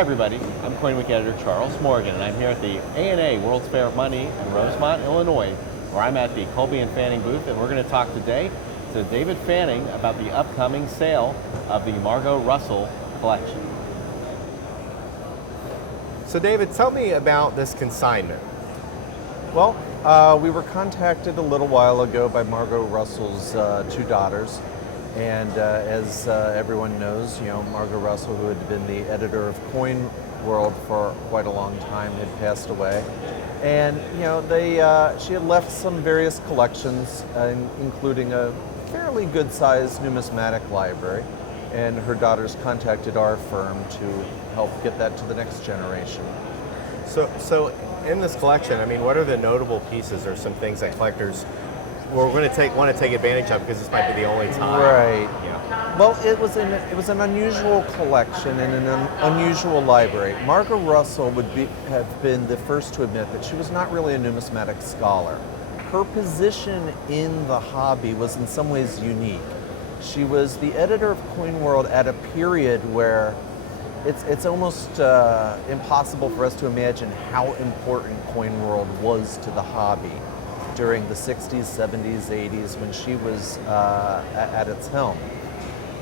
Hi everybody, I'm CoinWeek editor Charles Morgan, and I'm here at the ANA World's Fair of Money in Rosemont, Illinois, where I'm at the Kolbe Fanning booth, and we're going to talk today to David Fanning about the upcoming sale of the Margo Russell collection. So David, tell me about this consignment. Well, we were contacted a little while ago by Margo Russell's two daughters, and as everyone knows, Margo Russell, who had been the editor of Coin World for quite a long time, had passed away, and she had left some various collections, including a fairly good-sized numismatic library, and her daughters contacted our firm to help get that to the next generation. So in this collection, I mean, what are the notable pieces or some things that collectors want to take advantage of because this might be the only time? Right. Yeah. Well, it was an unusual collection and an unusual library. Margo Russell have been the first to admit that she was not really a numismatic scholar. Her position in the hobby was in some ways unique. She was the editor of Coin World at a period where it's almost impossible for us to imagine how important Coin World was to the hobby during the 60s, 70s, 80s when she was at its helm.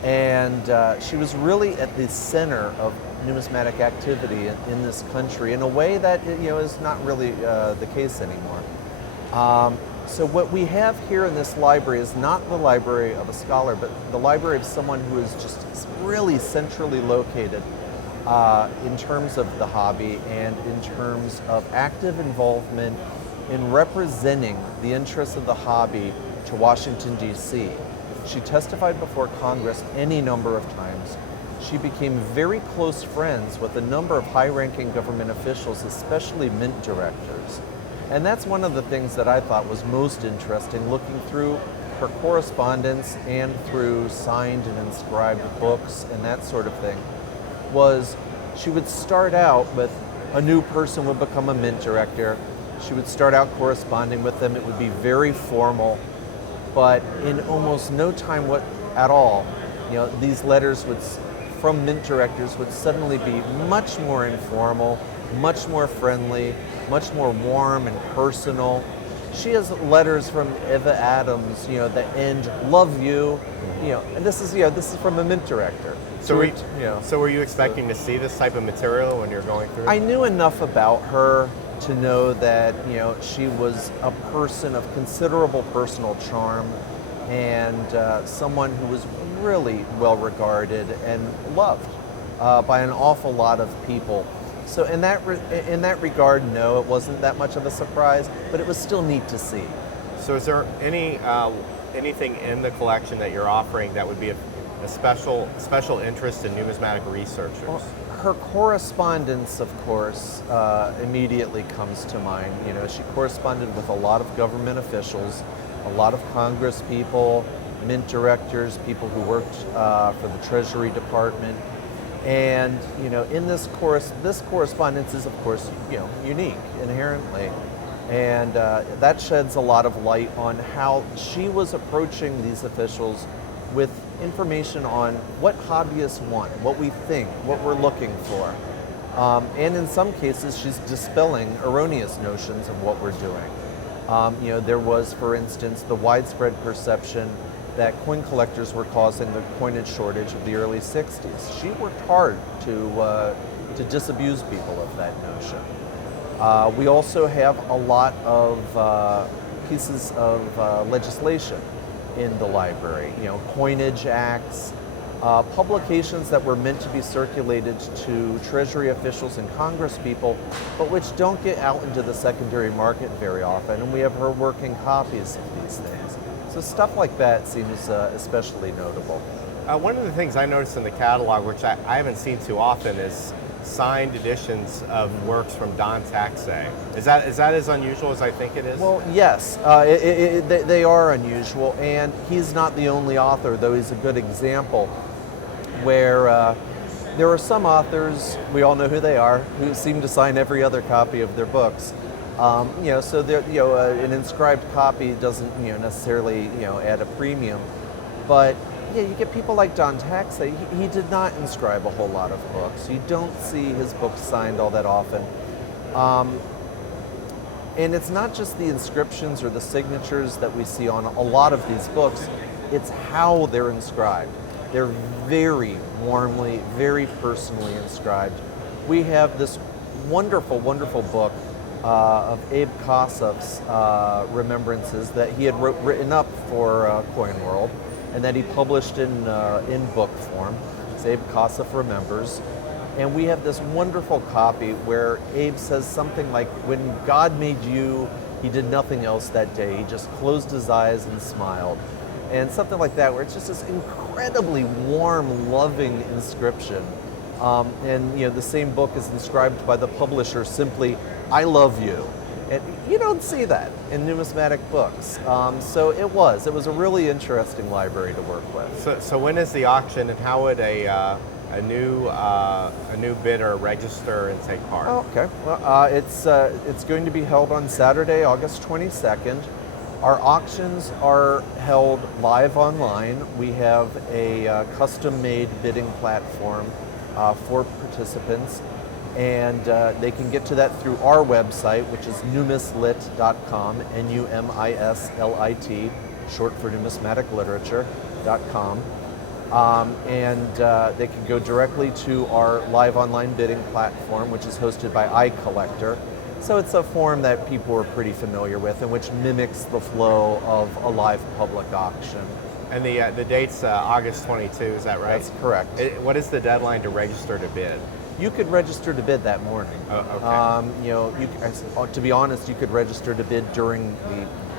And she was really at the center of numismatic activity in this country in a way that is not really the case anymore. So what we have here in this library is not the library of a scholar, but the library of someone who is just really centrally located in terms of the hobby and in terms of active involvement in representing the interests of the hobby to Washington, D.C. She testified before Congress any number of times. She became very close friends with a number of high-ranking government officials, especially mint directors. And that's one of the things that I thought was most interesting, looking through her correspondence and through signed and inscribed books and that sort of thing, was she would start out with a new person would become a mint director. She would start out corresponding with them. It would be very formal, but in almost no time at all, these letters from mint directors would suddenly be much more informal, much more friendly, much more warm and personal. She has letters from Eva Adams, that end "love you," and this is from a mint director. So were you expecting to see this type of material when you're going through it? I knew enough about her to know that she was a person of considerable personal charm and someone who was really well regarded and loved by an awful lot of people. So in that regard, no, it wasn't that much of a surprise, but it was still neat to see. So is there anything in the collection that you're offering that would be a special interest in numismatic researchers? Well, her correspondence, of course, immediately comes to mind. She corresponded with a lot of government officials, a lot of Congress people, mint directors, people who worked for the Treasury Department. And in this correspondence is, of course, unique inherently, and that sheds a lot of light on how she was approaching these officials with information on what hobbyists want, what we think, what we're looking for, and in some cases, she's dispelling erroneous notions of what we're doing. There was, for instance, the widespread perception that coin collectors were causing the coinage shortage of the early 60s. She worked hard to disabuse people of that notion. We also have a lot of pieces of legislation in the library, coinage acts, publications that were meant to be circulated to Treasury officials and Congress people, but which don't get out into the secondary market very often, and we have her working copies of these things. So stuff like that seems especially notable. One of the things I noticed in the catalog, which I haven't seen too often, is signed editions of works from Don Taxay. Is that as unusual as I think it is? Well, yes, they are unusual, and he's not the only author, though he's a good example, where there are some authors, we all know who they are, who seem to sign every other copy of their books. So an inscribed copy doesn't necessarily add a premium, but you get people like Don Taxay. He did not inscribe a whole lot of books. You don't see his books signed all that often. And it's not just the inscriptions or the signatures that we see on a lot of these books, it's how they're inscribed. They're very warmly, very personally inscribed. We have this wonderful, wonderful book of Abe Kossoff's remembrances that he had written up for Coin World and that he published in book form. It's Abe Kossoff Remembers. And we have this wonderful copy where Abe says something like, when God made you, he did nothing else that day. He just closed his eyes and smiled. And something like that, where it's just this incredibly warm, loving inscription. And the same book is inscribed by the publisher simply, I love you. And you don't see that in numismatic books. So it was a really interesting library to work with. So when is the auction, and how would a new bidder register and take part? Oh, okay. Well, it's going to be held on Saturday, August 22nd. Our auctions are held live online. We have a custom-made bidding platform for participants, and they can get to that through our website, which is numislit.com, Numislit, short for numismaticliterature.com. And they can go directly to our live online bidding platform, which is hosted by iCollector. So it's a form that people are pretty familiar with and which mimics the flow of a live public auction. And the date's August 22, is that right? That's correct. What is the deadline to register to bid? You could register to bid that morning. Oh, okay. To be honest, you could register to bid during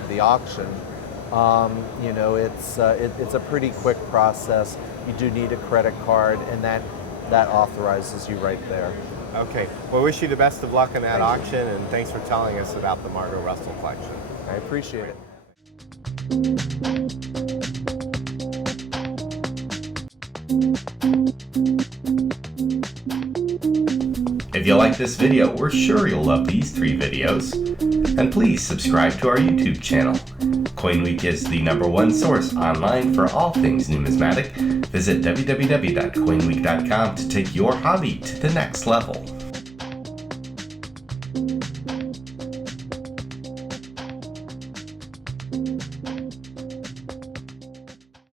the auction. It's a pretty quick process. You do need a credit card, and that authorizes you right there. Okay. Well, wish you the best of luck in that auction, and thanks for telling us about the Margo Russell collection. I appreciate it. If you like this video, we're sure you'll love these 3 videos. And please subscribe to our YouTube channel. CoinWeek is the #1 source online for all things numismatic. Visit www.coinweek.com to take your hobby to the next level.